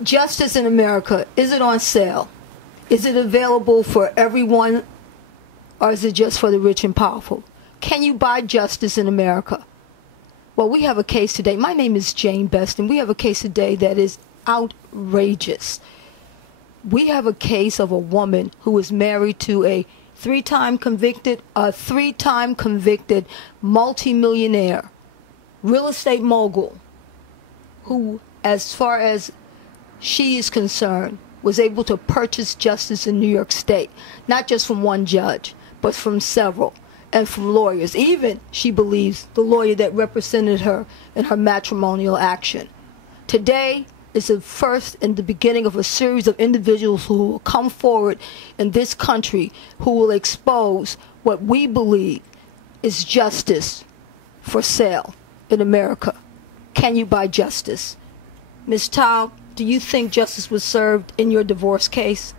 Justice in America, is it on sale? Is it available for everyone, or is it just for the rich and powerful? Can you buy justice in America? Well, we have a case today. My name is Jane Best, and we have a case today that is outrageous. We have a case of a woman who was married to a three-time convicted multimillionaire, real estate mogul, who, as far as she is concerned, was able to purchase justice in New York State, not just from one judge, but from several, and from lawyers, even, she believes, the lawyer that represented her in her matrimonial action. Today is the first and the beginning of a series of individuals who will come forward in this country who will expose what we believe is justice for sale in America. Can you buy justice? Ms. Taub, do you think justice was served in your divorce case?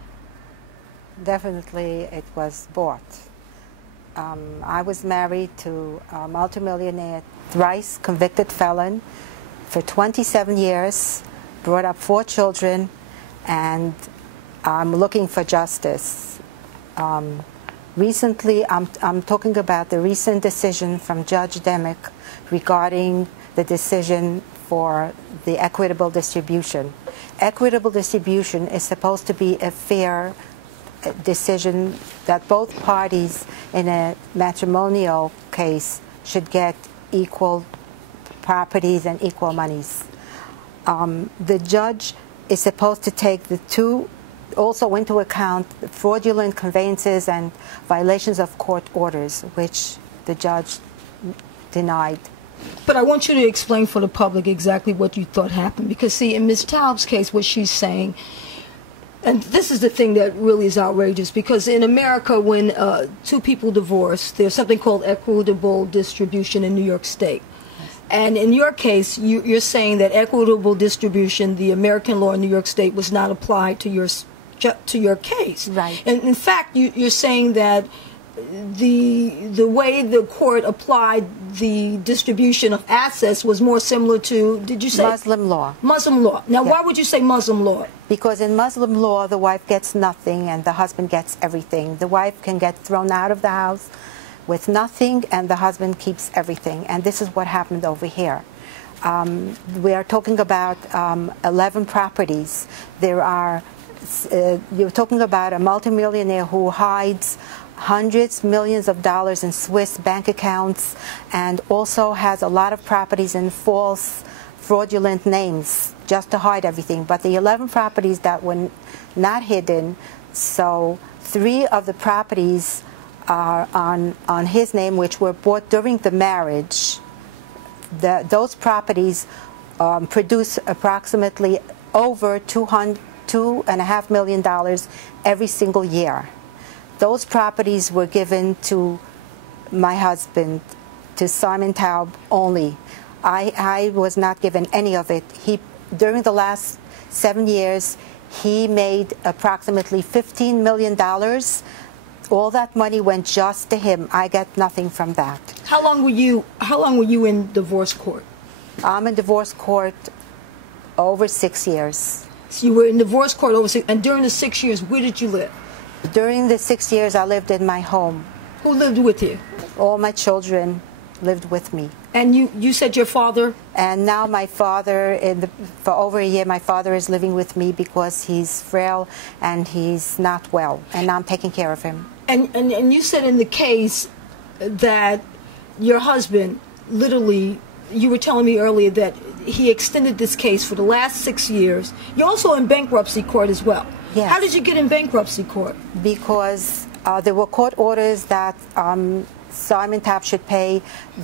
Definitely it was bought. I was married to a multimillionaire, thrice convicted felon for 27 years, brought up 4 children, and I'm looking for justice. Recently, I'm talking about the recent decision from Judge Demick regarding the decision for the equitable distribution. Equitable distribution is supposed to be a fair decision that both parties in a matrimonial case should get equal properties and equal monies. The judge is supposed to take the two also into account fraudulent conveyances and violations of court orders, which the judge denied. But I want you to explain for the public exactly what you thought happened. Because, see, in Ms. Taub's case, what she's saying, and this is the thing that really is outrageous, because in America, when two people divorce, there's something called equitable distribution in New York State. And in your case, you're saying that equitable distribution, the American law in New York State, was not applied to your case. Right. And in fact, you're saying that the way the court applied the distribution of assets was more similar to, did you say? Muslim law. Muslim law. Now, Yeah. why would you say Muslim law? Because in Muslim law, the wife gets nothing and the husband gets everything. The wife can get thrown out of the house with nothing, and the husband keeps everything. And this is what happened over here. We are talking about 11 properties. There are, you're talking about a multimillionaire who hides hundreds, millions of dollars in Swiss bank accounts, and also has a lot of properties in false, fraudulent names just to hide everything. But the 11 properties that were not hidden, so 3 of the properties are on his name, which were bought during the marriage. Those properties produce approximately over $2.5 million every single year. Those properties were given to my husband, to Simon Taub only. I was not given any of it. During the last 7 years, he made approximately $15 million. All that money went just to him. I get nothing from that. How long were you in divorce court? I'm in divorce court over 6 years. So you were in divorce court over 6, and during the 6 years, where did you live? During the 6 years, I lived in my home. Who lived with you? All my children lived with me. And you said your father? And now my father, for over a year, my father is living with me because he's frail and he's not well. And I'm taking care of him. And you said in the case that your husband, literally, you were telling me earlier that he extended this case for the last 6 years. You're also in bankruptcy court as well. Yes. How did you get in bankruptcy court? Because there were court orders that Simon Taub should pay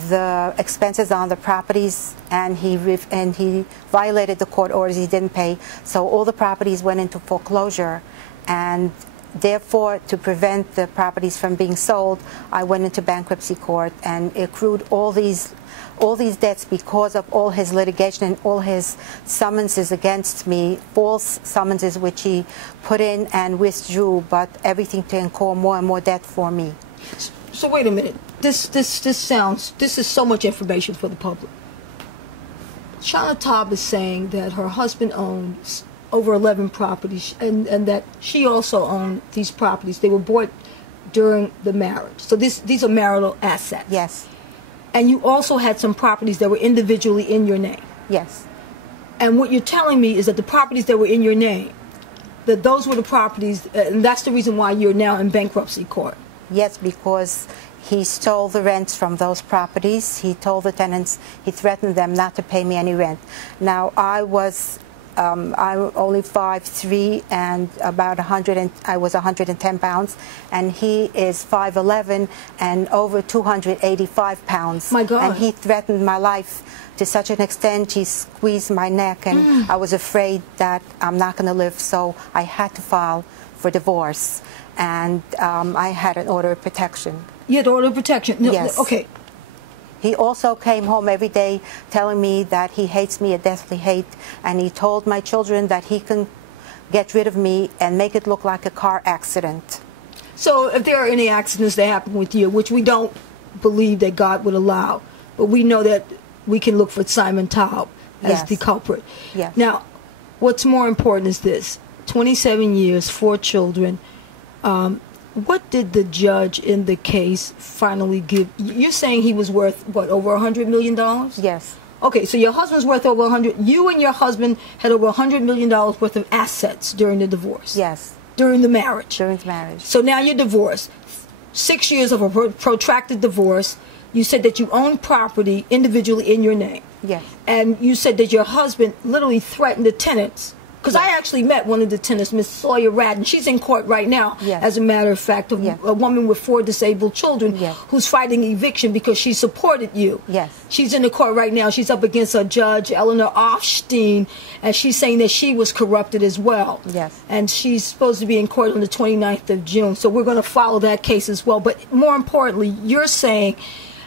the expenses on the properties, and he violated the court orders. He didn't pay, so all the properties went into foreclosure, and therefore, to prevent the properties from being sold, I went into bankruptcy court and accrued all these debts because of all his litigation and all his summonses against me, false summonses which he put in and withdrew, but everything to incur more and more debt for me. So wait a minute. This is so much information for the public. Chana Taub is saying that her husband owns over 11 properties, and that she also owned these properties. They were bought during the marriage. So these are marital assets. Yes. And you also had some properties that were individually in your name. Yes. And what you're telling me is that the properties that were in your name, that those were the properties, and that's the reason why you're now in bankruptcy court. Yes, because he stole the rents from those properties. He told the tenants, he threatened them not to pay me any rent. Now, I'm only 5'3" and about I was 110 pounds, and he is 5'11" and over 285 pounds. My God. And he threatened my life to such an extent, he squeezed my neck, and I was afraid that I'm not going to live, so I had to file for divorce. And I had an order of protection. You had order of protection? No, yes. Okay. He also came home every day telling me that he hates me a deathly hate, and he told my children that he can get rid of me and make it look like a car accident. So if there are any accidents that happen with you, which we don't believe that God would allow, but we know that we can look for Simon Taub as yes. the culprit. Yes. Now, what's more important is this. 27 years, 4 children. What did the judge in the case finally give? You're saying he was worth, what, over $100 million? Yes. Okay, so your husband's worth over 100. You and your husband had over $100 million worth of assets during the divorce. Yes. During the marriage. During the marriage. So now you're divorced. 6 years of a protracted divorce. You said that you own property individually in your name. Yes. And you said that your husband literally threatened the tenants. Because yes. I actually met one of the tenants, Miss Sawyer Radden. She's in court right now, yes. as a matter of fact, yes. a woman with 4 disabled children yes. who's fighting eviction because she supported you. Yes. She's in the court right now. She's up against a judge, Eleanor Offstein, and she's saying that she was corrupted as well. Yes. And she's supposed to be in court on the 29th of June. So we're going to follow that case as well. But more importantly, you're saying,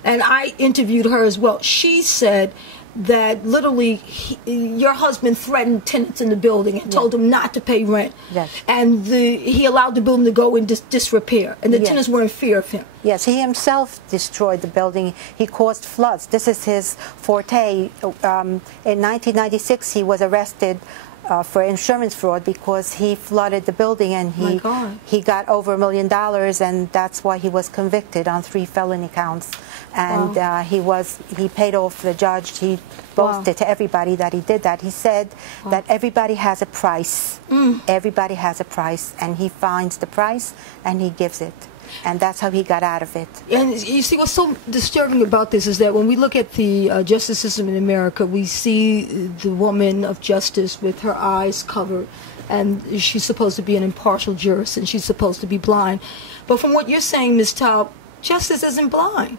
and I interviewed her as well, she said that literally your husband threatened tenants in the building and yes. told them not to pay rent. Yes. And he allowed the building to go in disrepair. And the yes. tenants were in fear of him. Yes, he himself destroyed the building. He caused floods. This is his forte. In 1996, he was arrested for insurance fraud because he flooded the building, and he got over $1 million, and that's why he was convicted on 3 felony counts. And wow. He paid off the judge. He boasted wow. to everybody that he did that. He said wow. that everybody has a price. Everybody has a price, and he finds the price and he gives it. And that's how he got out of it. And you see, what's so disturbing about this is that when we look at the justice system in America, we see the woman of justice with her eyes covered, and she's supposed to be an impartial jurist, and she's supposed to be blind. But from what you're saying, Ms. Taub, justice isn't blind.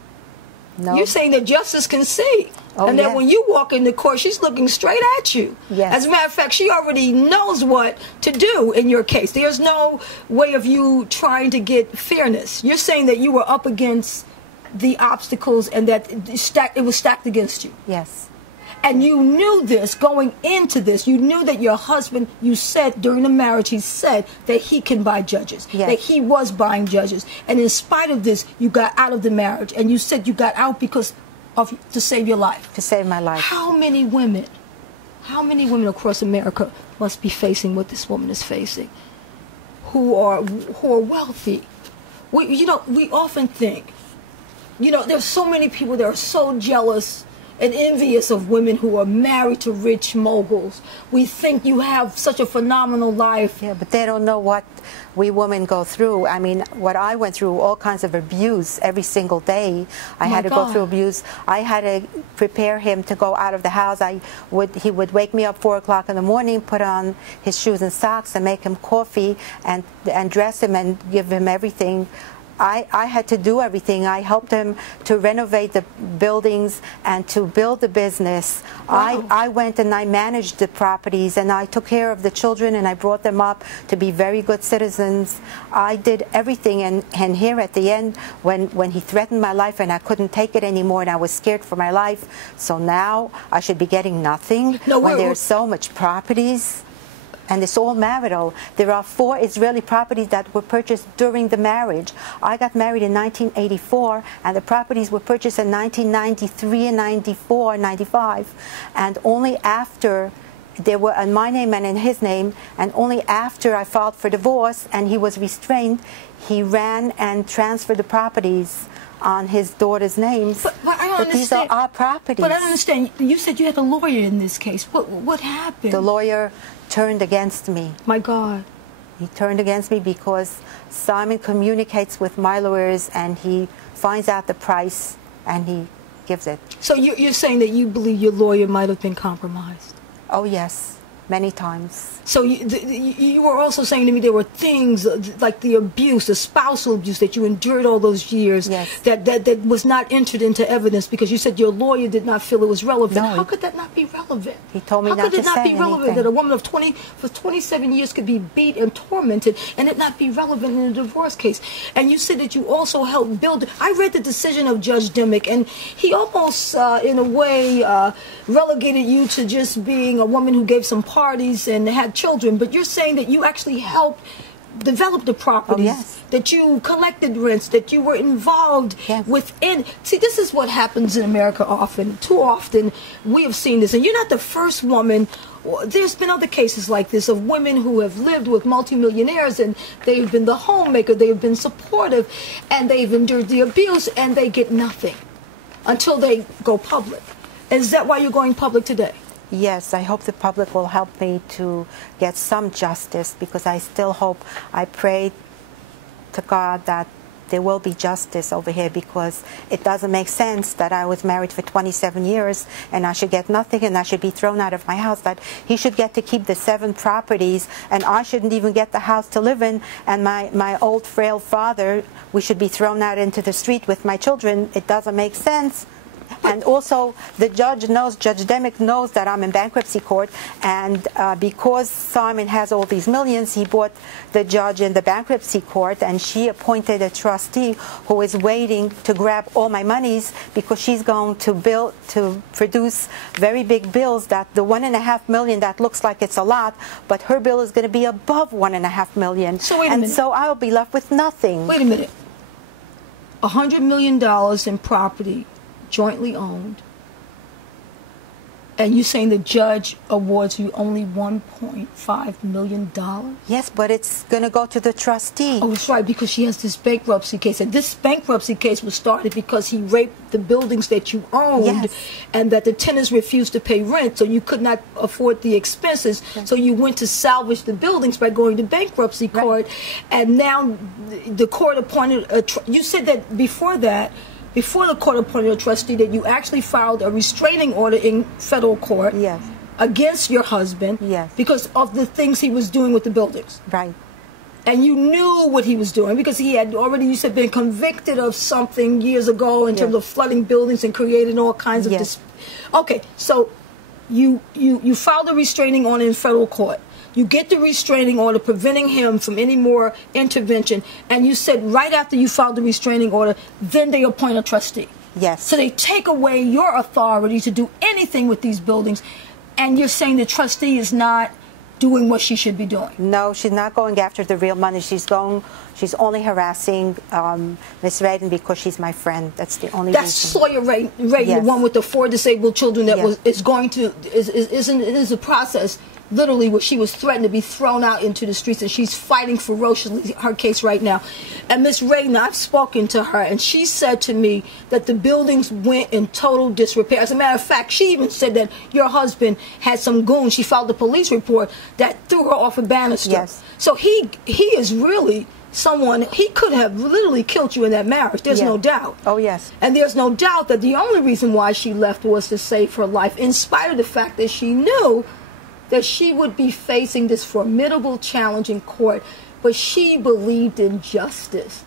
No. You're saying that justice can see. Oh, and that yes. when you walk into court, she's looking straight at you. Yes. As a matter of fact, she already knows what to do in your case. There's no way of you trying to get fairness. You're saying that you were up against the obstacles and that it was stacked against you. Yes. And you knew this going into this. You knew that your husband, you said during the marriage, he said that he can buy judges, yes. that he was buying judges. And in spite of this, you got out of the marriage. And you said you got out because to save your life. To save my life. How many women across America must be facing what this woman is facing, who are wealthy? We often think, there's so many people that are so jealous and envious of women who are married to rich moguls. We think you have such a phenomenal life. Yeah, but they don't know what we women go through. I mean, what I went through, all kinds of abuse every single day. I had to go through abuse. I had to prepare him to go out of the house. He would wake me up 4 o'clock in the morning, put on his shoes and socks, and make him coffee, and dress him and give him everything. I had to do everything. I helped him to renovate the buildings and to build the business. Wow. I went and I managed the properties, and I took care of the children, and I brought them up to be very good citizens. I did everything, and here at the end, when he threatened my life and I couldn't take it anymore and I was scared for my life, so now I should be getting nothing when there's so much properties. And it's all marital. There are 4 Israeli properties that were purchased during the marriage. I got married in 1984, and the properties were purchased in 1993 and 94, 95. And only after they were in my name and in his name, and only after I filed for divorce and he was restrained, he ran and transferred the properties on his daughter's names. But I don't understand. These are our properties. But I don't understand. You said you had a lawyer in this case. What happened? The lawyer turned against me. My God. He turned against me because Simon communicates with my lawyers and he finds out the price and he gives it. So you're saying that you believe your lawyer might have been compromised? Oh, yes. Many times. So you were also saying to me there were things like the abuse, the spousal abuse that you endured all those years, yes, that was not entered into evidence because you said your lawyer did not feel it was relevant. No, how could that not be relevant? He told me not to say anything. How could it not be relevant that a woman of 27 years could be beat and tormented and it not be relevant in a divorce case? And you said that you also helped build. I read the decision of Judge Dimmick, and he almost, in a way, relegated you to just being a woman who gave some parties and had children, but you're saying that you actually helped develop the properties, yes, that you collected rents, that you were involved, yes, within. See, this is what happens in America often. Too often we have seen this, and you're not the first woman. There's been other cases like this of women who have lived with multimillionaires and they've been the homemaker, they've been supportive, and they've endured the abuse, and they get nothing until they go public. Is that why you're going public today? Yes, I hope the public will help me to get some justice, because I still hope, I pray to God that there will be justice over here, because it doesn't make sense that I was married for 27 years and I should get nothing and I should be thrown out of my house, that he should get to keep the 7 properties and I shouldn't even get the house to live in, and my old frail father, we should be thrown out into the street with my children. It doesn't make sense. And also, the judge knows, Judge Dimmick knows that I'm in bankruptcy court, and because Simon has all these millions, he brought the judge in the bankruptcy court, and she appointed a trustee who is waiting to grab all my monies, because she's going to produce very big bills, that the $1.5 million that looks like it's a lot, but her bill is going to be above $1.5 million. So wait a minute. So I'll be left with nothing. Wait a minute. $100 million in property jointly owned, and you're saying the judge awards you only $1.5 million? Yes, but it's going to go to the trustee. Oh, that's right, because she has this bankruptcy case. And this bankruptcy case was started because he raped the buildings that you owned, yes, and that the tenants refused to pay rent, so you could not afford the expenses. Yes. So you went to salvage the buildings by going to bankruptcy court, right, and now the court appointed a you said that before the court appointed a trustee, that you actually filed a restraining order in federal court, yes, against your husband, yes, because of the things he was doing with the buildings. Right. And you knew what he was doing because he had already, you said, been convicted of something years ago in terms of flooding buildings and creating all kinds of... Yes. Okay, so you filed a restraining order in federal court. You get the restraining order preventing him from any more intervention, and you said right after you filed the restraining order, then they appoint a trustee. Yes. So they take away your authority to do anything with these buildings, and you're saying the trustee is not doing what she should be doing. No, she's not going after the real money. She's only harassing Miss Radin because she's my friend. That's the only That's reason. Sawyer Radin, yes, the one with the 4 disabled children that yes, is a process literally where she was threatened to be thrown out into the streets, and she's fighting ferociously her case right now. And Miss Radin, I've spoken to her, and she said to me that the buildings went in total disrepair. As a matter of fact, she even said that your husband had some goons. She filed a police report that threw her off a banister. Yes. So he is really someone, he could have literally killed you in that marriage. There's yes, no doubt. Oh, yes. And there's no doubt that the only reason why she left was to save her life, in spite of the fact that she knew that she would be facing this formidable challenge in court, but she believed in justice.